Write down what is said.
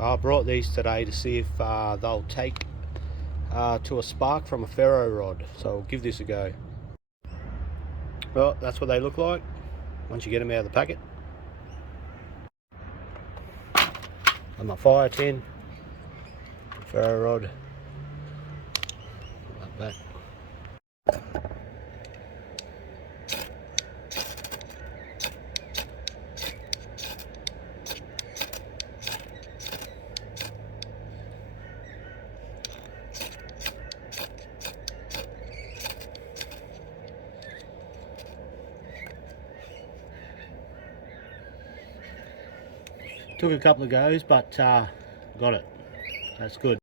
I brought these today to see if they'll take to a spark from a ferro rod, so we'll give this a go. Well, that's what they look like once you get them out of the packet. And my fire tin, ferro rod, like that. Took a couple of goes, but got it. That's good.